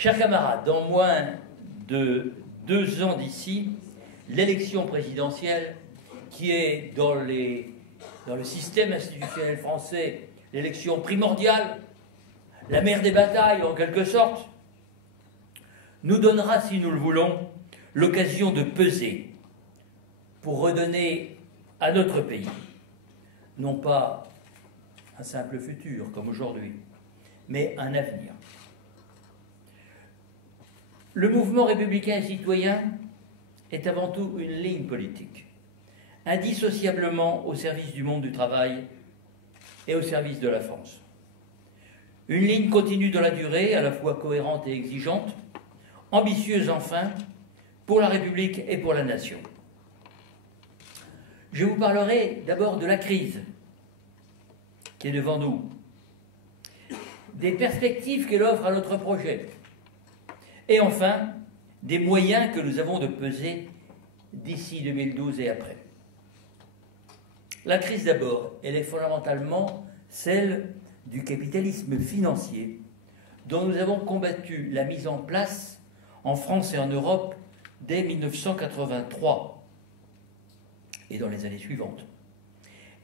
Chers camarades, dans moins de 2 ans d'ici, l'élection présidentielle, qui est dans le système institutionnel français l'élection primordiale, la mère des batailles en quelque sorte, nous donnera, si nous le voulons, l'occasion de peser pour redonner à notre pays, non pas un simple futur comme aujourd'hui, mais un avenir. Le mouvement républicain et citoyen est avant tout une ligne politique, indissociablement au service du monde du travail et au service de la France. Une ligne continue dans la durée, à la fois cohérente et exigeante, ambitieuse enfin, pour la République et pour la nation. Je vous parlerai d'abord de la crise qui est devant nous, des perspectives qu'elle offre à notre projet, et enfin, des moyens que nous avons de peser d'ici 2012 et après. La crise d'abord, elle est fondamentalement celle du capitalisme financier dont nous avons combattu la mise en place en France et en Europe dès 1983 et dans les années suivantes.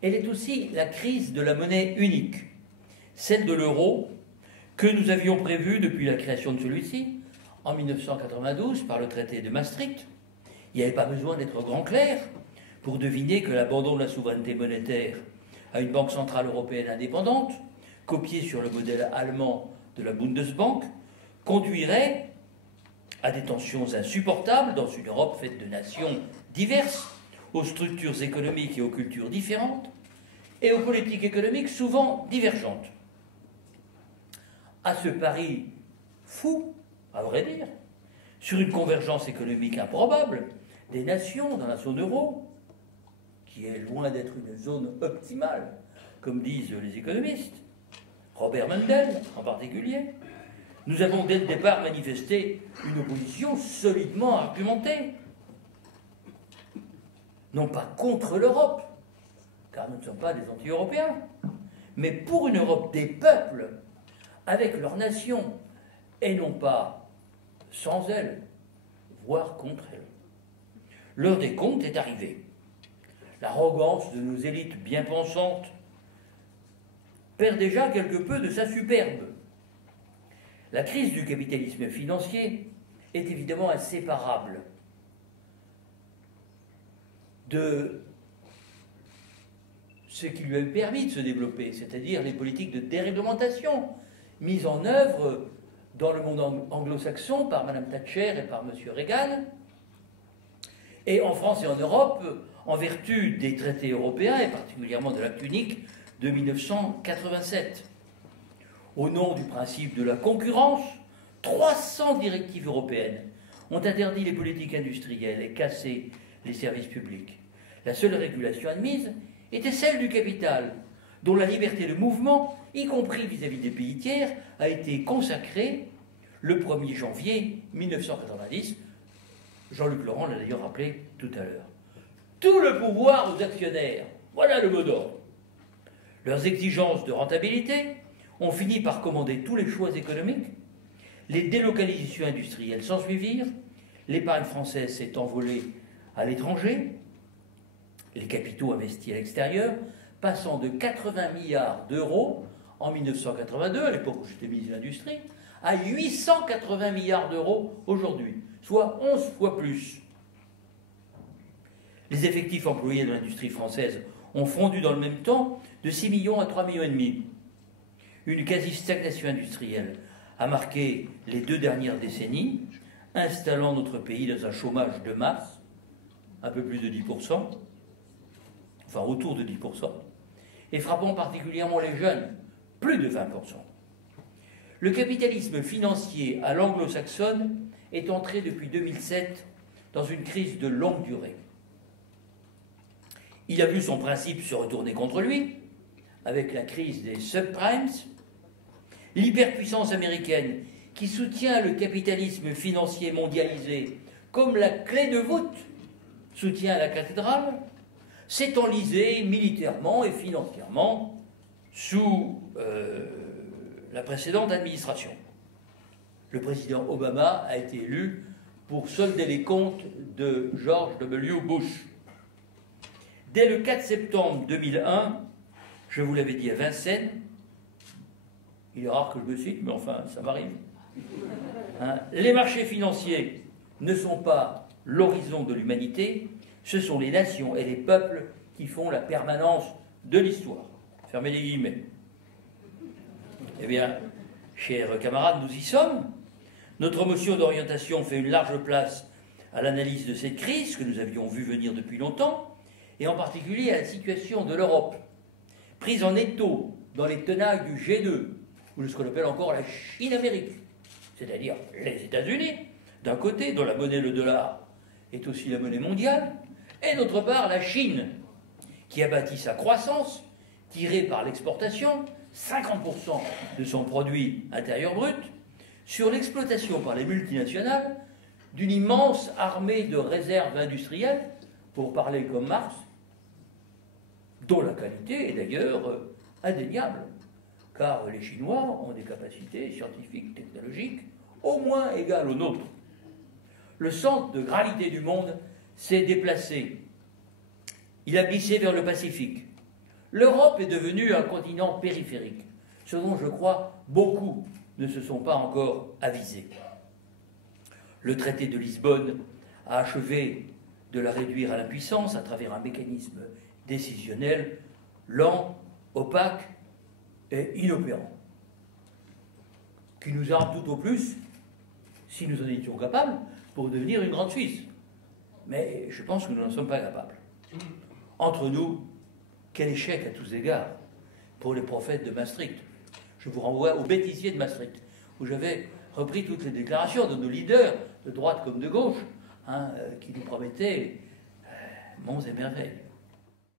Elle est aussi la crise de la monnaie unique, celle de l'euro que nous avions prévue depuis la création de celui-ci en 1992 par le traité de Maastricht. Il n'y avait pas besoin d'être grand clerc pour deviner que l'abandon de la souveraineté monétaire à une banque centrale européenne indépendante, copiée sur le modèle allemand de la Bundesbank, conduirait à des tensions insupportables dans une Europe faite de nations diverses, aux structures économiques et aux cultures différentes, et aux politiques économiques souvent divergentes. À ce pari fou, à vrai dire, sur une convergence économique improbable des nations dans la zone euro, qui est loin d'être une zone optimale, comme disent les économistes, Robert Mundell en particulier, nous avons dès le départ manifesté une opposition solidement argumentée. Non pas contre l'Europe, car nous ne sommes pas des anti-européens, mais pour une Europe des peuples, avec leurs nations, et non pas sans elles, voire contre elles. L'heure des comptes est arrivée. L'arrogance de nos élites bien pensantes perd déjà quelque peu de sa superbe. La crise du capitalisme financier est évidemment inséparable de ce qui lui a permis de se développer, c'est-à-dire les politiques de déréglementation mises en œuvre dans le monde anglo-saxon par Mme Thatcher et par M. Reagan, et en France et en Europe, en vertu des traités européens, et particulièrement de l'acte unique de 1987. Au nom du principe de la concurrence, 300 directives européennes ont interdit les politiques industrielles et cassé les services publics. La seule régulation admise était celle du capital, dont la liberté de mouvement, y compris vis-à-vis des pays tiers, a été consacrée le 1er janvier 1990. Jean-Luc Laurent l'a d'ailleurs rappelé tout à l'heure. Tout le pouvoir aux actionnaires, voilà le mot d'ordre. Leurs exigences de rentabilité ont fini par commander tous les choix économiques, les délocalisations industrielles s'ensuivirent, l'épargne française s'est envolée à l'étranger, les capitaux investis à l'extérieur, passant de 80 milliards d'euros en 1982, à l'époque où j'étais ministre de l'Industrie, à 880 milliards d'euros aujourd'hui, soit 11 fois plus. Les effectifs employés dans l'industrie française ont fondu dans le même temps de 6 millions à 3,5 millions. Une quasi-stagnation industrielle a marqué les 2 dernières décennies, installant notre pays dans un chômage de masse, un peu plus de 10%, enfin autour de 10%, et frappant particulièrement les jeunes, plus de 20%. Le capitalisme financier à l'anglo-saxonne est entré depuis 2007 dans une crise de longue durée. Il a vu son principe se retourner contre lui, avec la crise des subprimes, l'hyperpuissance américaine qui soutient le capitalisme financier mondialisé comme la clé de voûte soutient la cathédrale, s'est enlisé militairement et financièrement sous la précédente administration. le président Obama a été élu pour solder les comptes de George W. Bush. Dès le 4 septembre 2001, je vous l'avais dit à Vincennes, il est rare que je me cite, mais enfin, ça m'arrive. Hein, les marchés financiers ne sont pas l'horizon de l'humanité, ce sont les nations et les peuples qui font la permanence de l'histoire. Fermez les guillemets. Eh bien, chers camarades, nous y sommes. Notre motion d'orientation fait une large place à l'analyse de cette crise que nous avions vu venir depuis longtemps, et en particulier à la situation de l'Europe, prise en étau dans les tenailles du G2, ou de ce qu'on appelle encore la Chine-Amérique, c'est-à-dire les États-Unis, d'un côté, dont la monnaie, le dollar, est aussi la monnaie mondiale, et d'autre part la Chine, qui a bâti sa croissance, tirée par l'exportation, 50% de son produit intérieur brut, sur l'exploitation par les multinationales d'une immense armée de réserves industrielles, pour parler comme Marx, dont la qualité est d'ailleurs indéniable, car les Chinois ont des capacités scientifiques, technologiques, au moins égales aux nôtres. Le centre de gravité du monde s'est déplacé. Il a glissé vers le Pacifique. L'Europe est devenue un continent périphérique, ce dont je crois beaucoup ne se sont pas encore avisés. Le traité de Lisbonne a achevé de la réduire à l'impuissance à travers un mécanisme décisionnel lent, opaque et inopérant, qui nous arme tout au plus, si nous en étions capables, pour devenir une grande Suisse. Mais je pense que nous n'en sommes pas capables. Entre nous, quel échec à tous égards pour les prophètes de Maastricht. Je vous renvoie au bêtisier de Maastricht, où j'avais repris toutes les déclarations de nos leaders, de droite comme de gauche, qui nous promettaient monts et merveilles.